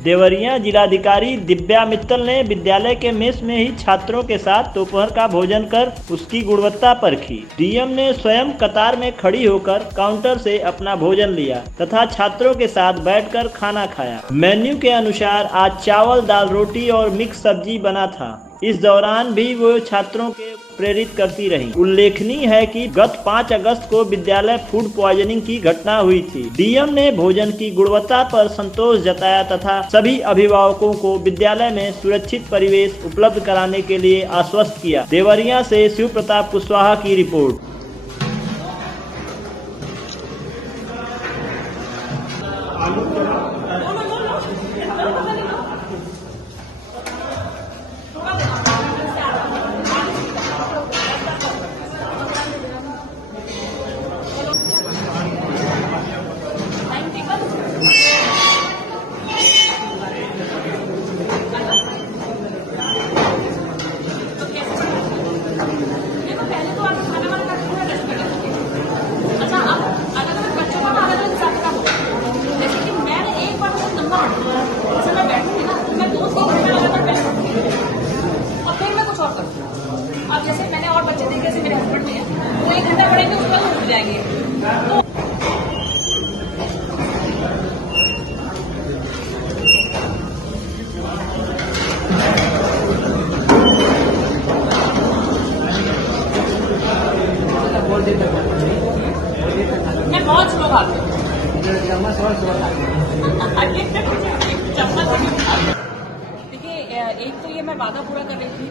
देवरिया जिलाधिकारी दिव्या मित्तल ने विद्यालय के मेस में ही छात्रों के साथ दोपहर का भोजन कर उसकी गुणवत्ता परखी। डीएम ने स्वयं कतार में खड़ी होकर काउंटर से अपना भोजन लिया तथा छात्रों के साथ बैठकर खाना खाया। मेन्यू के अनुसार आज चावल, दाल, रोटी और मिक्स सब्जी बना था। इस दौरान भी वो छात्रों के प्रेरित करती रही। उल्लेखनीय है कि गत 5 अगस्त को विद्यालय फूड पॉइजनिंग की घटना हुई थी। डीएम ने भोजन की गुणवत्ता पर संतोष जताया तथा सभी अभिभावकों को विद्यालय में सुरक्षित परिवेश उपलब्ध कराने के लिए आश्वस्त किया। देवरिया से शिव प्रताप कुशवाहा की रिपोर्ट। अब जैसे मैंने और बच्चे देखे, जैसे मेरे हस्बैंड में है, वो 1 घंटा पढ़ेंगे उसके बाद उठ जाएंगे। मैं बहुत स्लो खाती हूँ। देखिए, एक तो ये मैं वादा पूरा कर रही थी।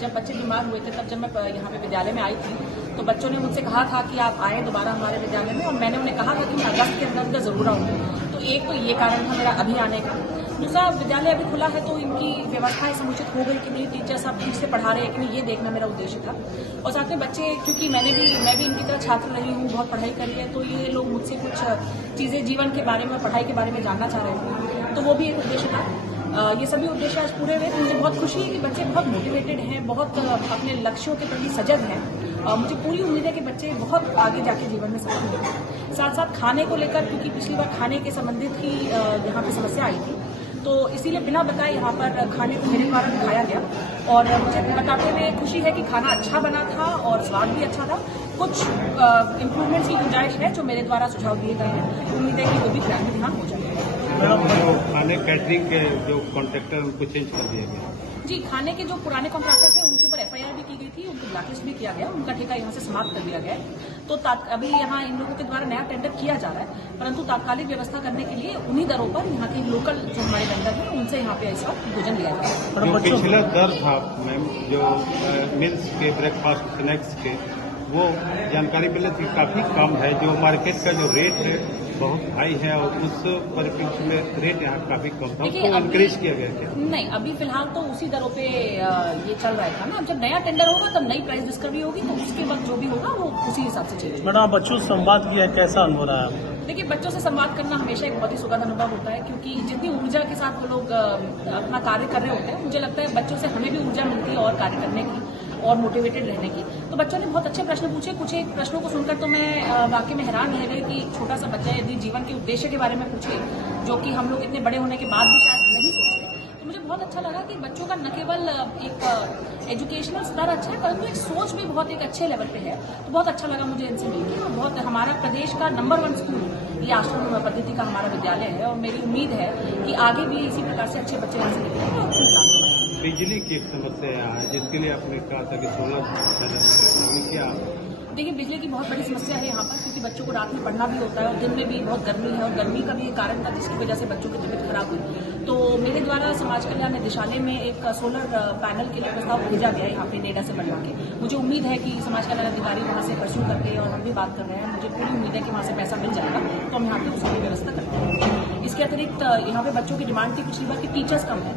जब बच्चे बीमार हुए थे, तब जब मैं यहाँ पे विद्यालय में आई थी, तो बच्चों ने मुझसे कहा था कि आप आए दोबारा हमारे विद्यालय में, और मैंने उन्हें कहा था कि मैं अगस्त के अंदर जरूर आऊँगी। तो एक तो ये कारण था मेरा अभी आने का। दूसरा, विद्यालय अभी खुला है तो इनकी व्यवस्थाएं समुचित हो गई कि मेरी टीचर सब ठीक से पढ़ा रहे हैं कि नहीं, ये देखना मेरा उद्देश्य था। और साथ में बच्चे, क्योंकि मैं भी इनकी तरह छात्र रही हूँ, बहुत पढ़ाई करी है, तो ये लोग मुझसे कुछ चीज़ें जीवन के बारे में, पढ़ाई के बारे में जानना चाह रहे थे, तो वो भी एक उद्देश्य था। ये सभी उद्देश्य आज पूरे हुए। मुझे बहुत खुशी है कि बच्चे बहुत मोटिवेटेड हैं, बहुत अपने लक्ष्यों के प्रति सजग हैं। मुझे पूरी उम्मीद है कि बच्चे बहुत आगे जाके जीवन में सफल होंगे। साथ साथ खाने को लेकर, क्योंकि पिछली बार खाने के संबंधित ही यहाँ पे समस्या आई थी, तो इसीलिए बिना बताए यहाँ पर खाने को मेरे द्वारा दिखाया गया, और मुझे बताते हुए खुशी है कि खाना अच्छा बना था और स्वाद भी अच्छा था। कुछ इम्प्रूवमेंट्स की गुंजाइश है जो मेरे द्वारा सुझाव दिए गए हैं। उम्मीद है कि वो भी ध्यान हो जाएगा। खाने कैटरिंग के जो कॉन्ट्रैक्टर उनको चेंज कर दिया गया। जी, खाने के जो पुराने कॉन्ट्रैक्टर थे उनके ऊपर एफआईआर भी की गई थी, उनको ब्लैकलिस्ट भी किया गया, उनका ठेका यहाँ से समाप्त कर दिया गया है। तो अभी यहाँ इन लोगों के द्वारा नया टेंडर किया जा रहा है, परंतु तात्कालिक व्यवस्था करने के लिए उन्हीं दरों पर यहाँ के लोकल जो हमारे वेंडर हैं उनसे यहाँ पे इस वक्त भोजन लिया जा रहा है। पिछला दर था मैम, जो मिल्स के ब्रेकफास्ट स्नैक्स के, वो जानकारी मिले थी काफी कम है। जो मार्केट का जो रेट है बहुत हाई है, और उस परिप्रेक्ष्य में रेट यहाँ काफी कम था, उसको इंक्रीज किया गया क्या? नहीं, अभी फिलहाल तो उसी दरों पे ये चल रहा था ना। अब जब नया टेंडर होगा तब नई प्राइस डिस्कवरी होगी, तो उसके बाद जो भी होगा वो उसी हिसाब से चलेगा। मैडम, बच्चों से संवाद किया, कैसा अनुभव रहा है? देखिए, बच्चों से संवाद करना हमेशा एक बहुत ही सुखद अनुभव होता है, क्योंकि जितनी ऊर्जा के साथ वो लोग अपना कार्य कर रहे होते हैं, मुझे लगता है बच्चों से हमें भी ऊर्जा मिलती है और कार्य करने की और मोटिवेटेड रहने की। तो बच्चों ने बहुत अच्छे प्रश्न पूछे। कुछ एक प्रश्नों को सुनकर तो मैं वाकई में हैरान रह गई कि छोटा सा बच्चा यदि जीवन के उद्देश्य के बारे में पूछे, जो कि हम लोग इतने बड़े होने के बाद भी शायद नहीं सोचते, तो मुझे बहुत अच्छा लगा कि बच्चों का न केवल एक एजुकेशनल स्तर अच्छा है, परंतु एक सोच भी बहुत एक अच्छे लेवल पे है। तो बहुत अच्छा लगा मुझे इनसे मिलकर, और बहुत हमारा प्रदेश का नंबर 1 स्कूल ये आश्रम पद्धति का हमारा विद्यालय है, और मेरी उम्मीद है कि आगे भी इसी प्रकार से अच्छे बच्चे यहाँ से निकलेंगे और खूब नाम कमाएंगे। बिजली की एक समस्या है जिसके लिए आपने कहा था कि 16 क्या? देखिए, बिजली की बहुत बड़ी समस्या है यहाँ पर, क्योंकि बच्चों को रात में पढ़ना भी होता है और दिन में भी बहुत गर्मी है, और गर्मी का भी एक कारण था जिसकी वजह से बच्चों की तबीयत खराब हुई। तो मेरे द्वारा समाज कल्याण निदेशालय में एक सोलर पैनल के लिए प्रस्ताव भेजा गया यहाँ पे नेडा से बनवा के। मुझे उम्मीद है कि समाज कल्याण अधिकारी वहाँ से परस्यू करके, और हम भी बात कर रहे हैं, मुझे पूरी उम्मीद है कि वहाँ से पैसा मिल जाएगा, तो हम यहाँ पे उसकी व्यवस्था करते हैं। इसके अतिरिक्त यहाँ पे बच्चों की डिमांड थी पिछली बार कि टीचर्स कम है।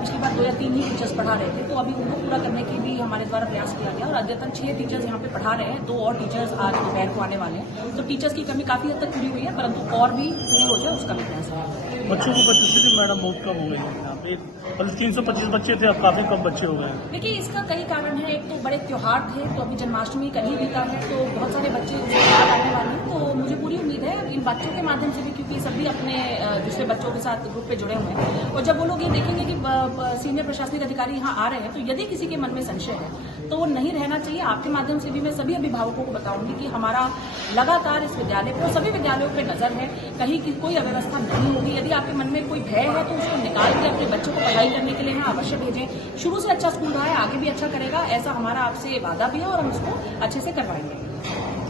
पिछली बार 2 या 3 ही टीचर्स पढ़ा रहे थे, तो अभी उनको पूरा करने की भी हमारे द्वारा प्रयास किया गया, और अद्यतन 6 टीचर्स यहाँ पे पढ़ा रहे हैं, 2 और टीचर्स आज दोपहर को आने वाले हैं। तो टीचर्स की कमी काफी हद तक पूरी हुई है, परंतु और भी पूरी हो जाए उसका भी प्रयास है। बच्चों को उपस्थिति मैडम बहुत कम हो गई है यहाँ पे। पहले 325 बच्चे थे, अब काफी कम बच्चे हो गए हैं। देखिए, इसका कई कारण है। एक तो बड़े त्योहार थे, तो अभी जन्माष्टमी कल ही बीता है, तो बहुत सारे बच्चे उसके बाद आने वाले हैं। तो मुझे पूरी उम्मीद है इन बच्चों के माध्यम से भी, क्योंकि सभी अपने दूसरे बच्चों के साथ ग्रुप पे जुड़े हुए हैं, और जब वो लोग ये देखेंगे कि सीनियर प्रशासनिक अधिकारी यहाँ आ रहे हैं, तो यदि किसी के मन में संशय है तो वो नहीं रहना चाहिए। आपके माध्यम से भी मैं सभी अभिभावकों को बताऊंगी कि हमारा लगातार इस विद्यालय पर, सभी विद्यालयों पर नजर है, कहीं की कोई अव्यवस्था नहीं होगी। यदि आपके मन में कोई भय है तो उसको निकाल के अपने बच्चों को पढ़ाई करने के लिए यहाँ अवश्य भेजें। शुरू से अच्छा स्कूल रहा है, आगे भी अच्छा करेगा, ऐसा हमारा आपसे वादा भी है और हम उसको अच्छे से करवाएंगे।